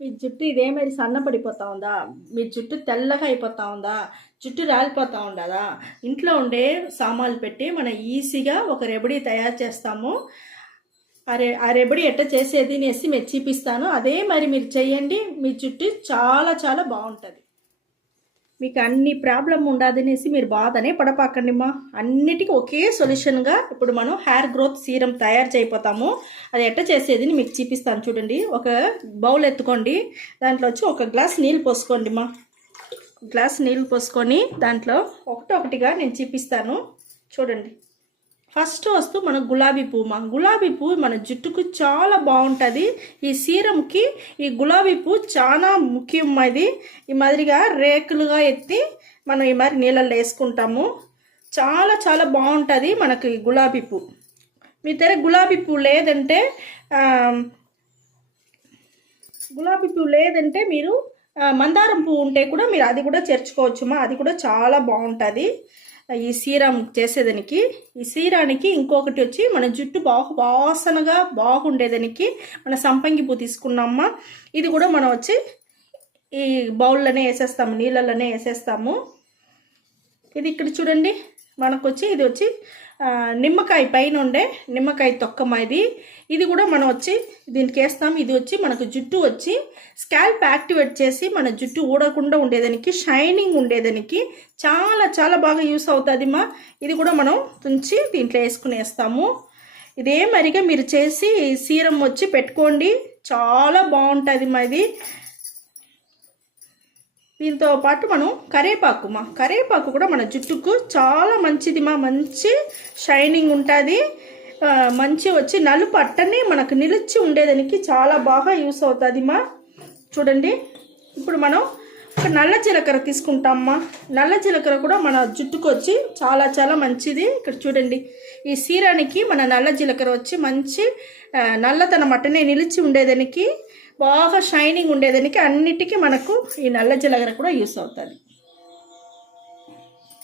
మీ జుట్టు ఇదే మరి సన్నపడిపోతా ఉందా? మీ జుట్టు తెల్లగా అయిపోతా ఉందా? జుట్టు రాలిపోతా ఉండదా ఇంట్లో ఉండే సామాన్లు పెట్టి మనం ఈజీగా ఒక రెబడీ తయారు చేస్తాము. ఆ ఆ రెబడి ఎట్ట చేసేది అనేసి మీరు చూపిస్తాను. అదే మరి మీరు చేయండి. మీ జుట్టు చాలా చాలా బాగుంటుంది. మీకు అన్ని ప్రాబ్లం ఉండదనేసి మీరు బాధనే పడపాకండి మా అన్నిటికీ ఒకే సొల్యూషన్గా ఇప్పుడు మనం హెయిర్ గ్రోత్ సీరం తయారు చేయపోతాము అది ఎట్ట చేసేది మీకు చూపిస్తాను చూడండి. ఒక బౌల్ ఎత్తుకోండి. దాంట్లో వచ్చి ఒక గ్లాస్ నీళ్ళు పోసుకోండి మా గ్లాస్ నీళ్ళు పోసుకొని దాంట్లో ఒకటొకటిగా నేను చూపిస్తాను. చూడండి. ఫస్ట్ వస్తూ మన గులాబీ పువ్వు. మా గులాబీ పువ్వు మన జుట్టుకు చాలా బాగుంటుంది. ఈ సీరంకి ఈ గులాబీ పువ్వు చాలా ముఖ్యం ఈ మాదిరిగా రేకులుగా ఎత్తి మనం ఈ మరి నీళ్ళల్లో వేసుకుంటాము. చాలా చాలా బాగుంటుంది మనకి ఈ గులాబీ పువ్వు. మీ దగ్గర గులాబీ పువ్వు లేదంటే గులాబీ పువ్వు లేదంటే మీరు మందారం పువ్వు ఉంటే కూడా మీరు అది కూడా చేర్చుకోవచ్చుమా? అది కూడా చాలా బాగుంటుంది. ఈ సీరం చేసేదానికి. ఈ సీరానికి ఇంకొకటి వచ్చి మన జుట్టు బాగు వాసనగా బాగుండేదానికి మన సంపంగి పువ్వు తీసుకున్నామా. ఇది కూడా మనం వచ్చి ఈ బౌల్లోనే వేసేస్తాము నీళ్ళల్లోనే వేసేస్తాము. ఇది ఇక్కడ చూడండి. మనకు వచ్చి ఇది వచ్చి నిమ్మకాయ పైన ఉండే నిమ్మకాయ తొక్కమ ఇది. ఇది కూడా మనం వచ్చి దీనికి వేస్తాం. ఇది వచ్చి మనకు జుట్టు వచ్చి స్కాల్ప్ యాక్టివేట్ చేసి మన జుట్టు ఊడకుండా ఉండేదానికి షైనింగ్ ఉండేదానికి చాలా చాలా బాగా యూస్ అవుతుంది మా ఇది కూడా మనం తుంచి దీంట్లో వేసుకుని వేస్తాము. ఇదే మరిగా మీరు చేసి సీరం వచ్చి పెట్టుకోండి. చాలా బాగుంటుంది మా ఇది. దీంతో పాటు మనం కరేపాకు మా కరేపాకు కూడా మన జుట్టుకు చాలా మంచిది మా మంచి షైనింగ్ ఉంటుంది. మంచి వచ్చి నలుపు అట్టనే మనకు నిలిచి ఉండేదానికి చాలా బాగా యూస్ అవుతుంది మా. చూడండి. ఇప్పుడు మనం ఒక నల్ల జీలకర్ర తీసుకుంటామమ్మా నల్ల జీలకర్ర కూడా మన జుట్టుకు వచ్చి చాలా చాలా మంచిది. ఇక్కడ చూడండి. ఈ సీరానికి మన నల్ల జీలకర్ర వచ్చి మంచి నల్లతనం అట్టనే నిలిచి ఉండేదానికి బాగా షైనింగ్ ఉండేదానికి అన్నిటికీ మనకు ఈ నల్ల జీలకర్ర కూడా యూస్ అవుతుంది.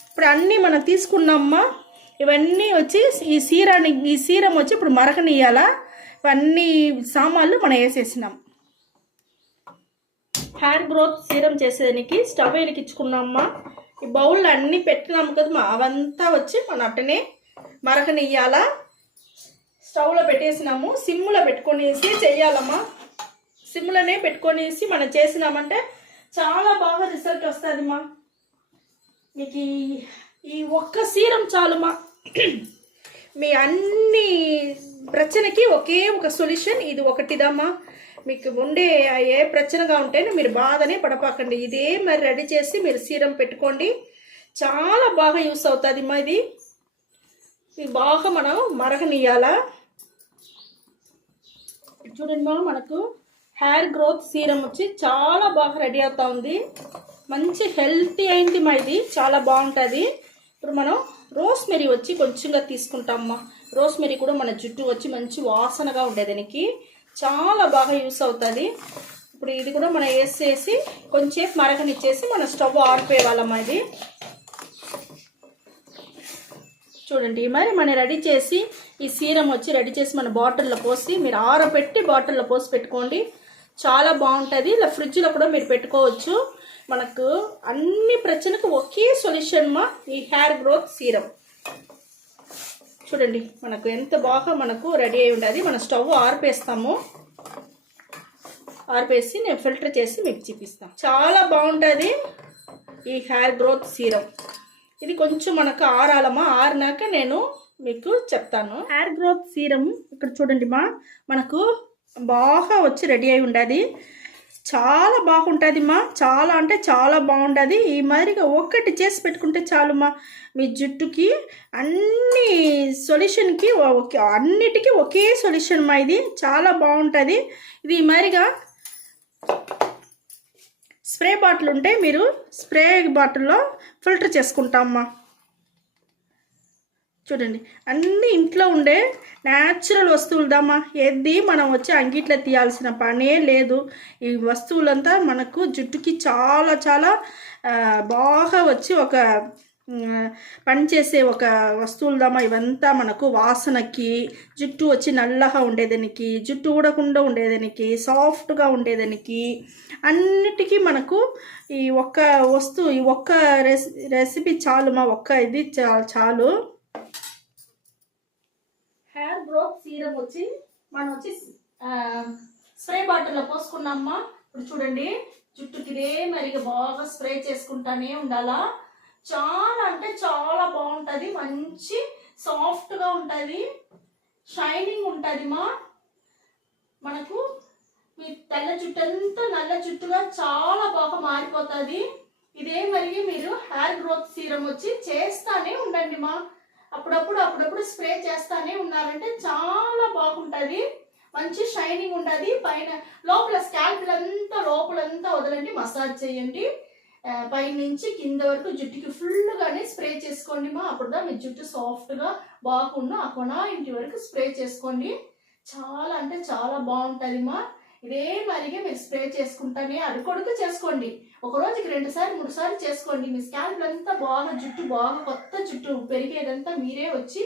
ఇప్పుడు అన్నీ మనం తీసుకున్నామా? ఇవన్నీ వచ్చి ఈ సీరాని ఈ సీరం వచ్చి ఇప్పుడు మరకనియాలా ఇవన్నీ సామాన్లు మనం వేసేసినాం. హెయిర్ గ్రోత్ సీరం చేసేదానికి స్టవ్ వెలిగించుకున్నామ్మా ఈ బౌల్ అన్నీ పెట్టినాము కదా అవంతా వచ్చి మనం అట్టనే మరకనియ్యాలా. స్టవ్లో పెట్టేసినాము. సిమ్లో పెట్టుకునేసి చెయ్యాలమ్మా. సిమ్లోనే పెట్టుకొనేసి మనం చేసినామంటే చాలా బాగా రిజల్ట్ వస్తుందిమా. మీకు ఈ- ఈ ఒక్క సీరం చాలుమా. మీ అన్ని ప్రచనకి ఒకే ఒక సొల్యూషన్ ఇది ఒకటిదమ్మా. మీకు ఉండే ఏ ప్రచనగా ఉంటేనే మీరు బాధనే పడపాకండి. ఇదే మరి రెడీ చేసి మీరు సీరం పెట్టుకోండి. చాలా బాగా యూస్ అవుతుందిమా ఇది. ఇది బాగా మనం మరగనియాల. చూడండి మా మనకు. హెయిర్ గ్రోత్ సీరం వచ్చి చాలా బాగా రెడీ అవుతా ఉంది. మంచి హెల్తీ అయింది మా ఇది. చాలా బాగుంటుంది. ఇప్పుడు మనం రోస్మెరీ వచ్చి కొంచెంగా తీసుకుంటామమ్మా. రోస్మెరీ కూడా మన జుట్టు వచ్చి మంచి వాసనగా ఉండేదానికి చాలా బాగా యూస్ అవుతుంది. ఇప్పుడు ఇది కూడా మనం వేసేసి కొంచెంసేపు మరకనిచ్చేసి మన స్టవ్ ఆరిపోయేవాళ్ళమ్మా ఇది. చూడండి మరి మనం రెడీ చేసి ఈ సీరం వచ్చి రెడీ చేసి మన బాటిల్లో పోసి మీరు ఆరబెట్టి బాటిల్లో పోసి పెట్టుకోండి. చాలా బాగుంటుంది. ఇలా ఫ్రిడ్జ్లో కూడా మీరు పెట్టుకోవచ్చు. మనకు అన్ని ప్రశ్నకు ఒకే సొల్యూషన్ మా ఈ హెయిర్ గ్రోత్ సీరం చూడండి మనకు ఎంత బాగా మనకు రెడీ అయి ఉండదు మన స్టవ్ ఆర్పేస్తాము. ఆర్పేసి నేను ఫిల్టర్ చేసి మీకు చూపిస్తాను చాలా బాగుంటుంది ఈ హెయిర్ గ్రోత్ సీరం ఇది కొంచెం మనకు ఆరాలమా ఆరినాక నేను మీకు చెప్తాను. హెయిర్ గ్రోత్ సీరం ఇక్కడ చూడండి మా మనకు బాగా వచ్చి రెడీ అయి ఉండదు. చాలా బాగుంటుందిమా చాలా అంటే చాలా బాగుంటుంది ఈ మాదిరిగా ఒక్కటి చేసి పెట్టుకుంటే చాలుమా మీ జుట్టుకి అన్ని సొల్యూషన్కి ఒకే అన్నిటికీ ఒకే సొల్యూషన్ మా ఇది. చాలా బాగుంటుంది. ఇది ఈ మాదిరిగా స్ప్రే బాటిల్ ఉంటే మీరు స్ప్రే బాటిల్లో ఫిల్టర్ చేసుకుంటామ్మా చూడండి. అన్నీ ఇంట్లో ఉండే న్యాచురల్ వస్తువులదమ్మా. ఏది మనం వచ్చి అంగిట్లో తీయాల్సిన పనే లేదు. ఈ వస్తువులంతా మనకు జుట్టుకి చాలా చాలా బాగా వచ్చి ఒక పనిచేసే ఒక వస్తువులదమ్మా. ఇవంతా మనకు వాసనకి జుట్టు వచ్చి నల్లగా ఉండేదానికి జుట్టు ఊడకుండా ఉండేదానికి సాఫ్ట్గా ఉండేదానికి అన్నిటికీ మనకు ఈ ఒక్క వస్తువు ఈ ఒక్క రెసి రెసిపీ చాలు మా ఒక్క ఇది చాలు చాలు. హెయిర్ గ్రోత్ సీరం వచ్చి మనం వచ్చి స్ప్రే బాటిల్లో పోసుకున్నామ్మా ఇప్పుడు చూడండి జుట్టుకి ఇదే మరిగా బాగా స్ప్రే చేసుకుంటానే ఉండాలా? చాలా అంటే చాలా బాగుంటుంది మంచి సాఫ్ట్గా ఉంటుంది షైనింగ్ ఉంటుంది మా. మనకు మీ తెల్ల జుట్టు అంతా నల్ల జుట్టుగా చాలా బాగా మారిపోతుంది. ఇదే మరి మీరు హెయిర్ గ్రోత్ సీరం వచ్చి చేస్తానే ఉండండి మా. అప్పుడప్పుడు అప్పుడప్పుడు స్ప్రే చేస్తానే ఉన్నారంటే చాలా బాగుంటుంది. మంచి షైనింగ్ ఉంటుంది. పైన లోపల స్కాల్ప్ అంతా లోపలంతా వదలండి. మసాజ్ చేయండి. పైనుంచి పైన నుంచి కింద వరకు జుట్టుకి ఫుల్గానే స్ప్రే చేసుకోండి మా. అప్పుడుదా మీ జుట్టు సాఫ్ట్గా బాగుండు ఆ కొన ఇంటి వరకు స్ప్రే చేసుకోండి. చాలా అంటే చాలా బాగుంటుంది మా. ఇదే మరిగా మీరు స్ప్రే చేసుకుంటానే అడుకొడుకు చేసుకోండి. ఒక రోజుకి రెండు సార్లు మూడు సార్లు చేసుకోండి. మీ స్కాల్ప్ అంతా బాగా జుట్టు బాగా కొత్త జుట్టు పెరిగేదంతా మీరే వచ్చి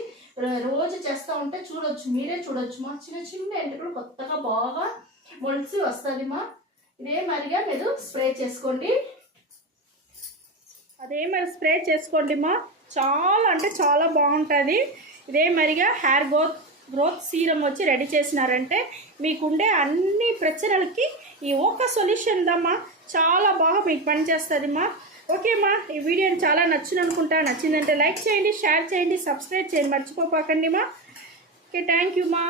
రోజు చేస్తూ ఉంటే చూడొచ్చు. మీరే చూడొచ్చు. మా చిన్న చిన్న ఎంటకులు కొత్తగా బాగా మొలిసి వస్తుంది మా. ఇదే మరిగా మీరు స్ప్రే చేసుకోండి. అదే మరి స్ప్రే చేసుకోండి మా. చాలా అంటే చాలా బాగుంటుంది. ఇదే మరిగా హెయిర్ గ్రోత్ గ్రోత్ సీరం వచ్చి రెడీ చేసినారంటే మీకుండే అన్ని ప్రచనలకి ఈ ఒక్క సొల్యూషన్ దమ్మా చాలా బాగా మీకు పనిచేస్తుంది మా ఈ వీడియోని చాలా నచ్చింది అనుకుంటా నచ్చిందంటే లైక్ చేయండి షేర్ చేయండి సబ్స్క్రైబ్ చేయండి. మర్చిపోపాకండి మా ఓకే థ్యాంక్ యూ మా.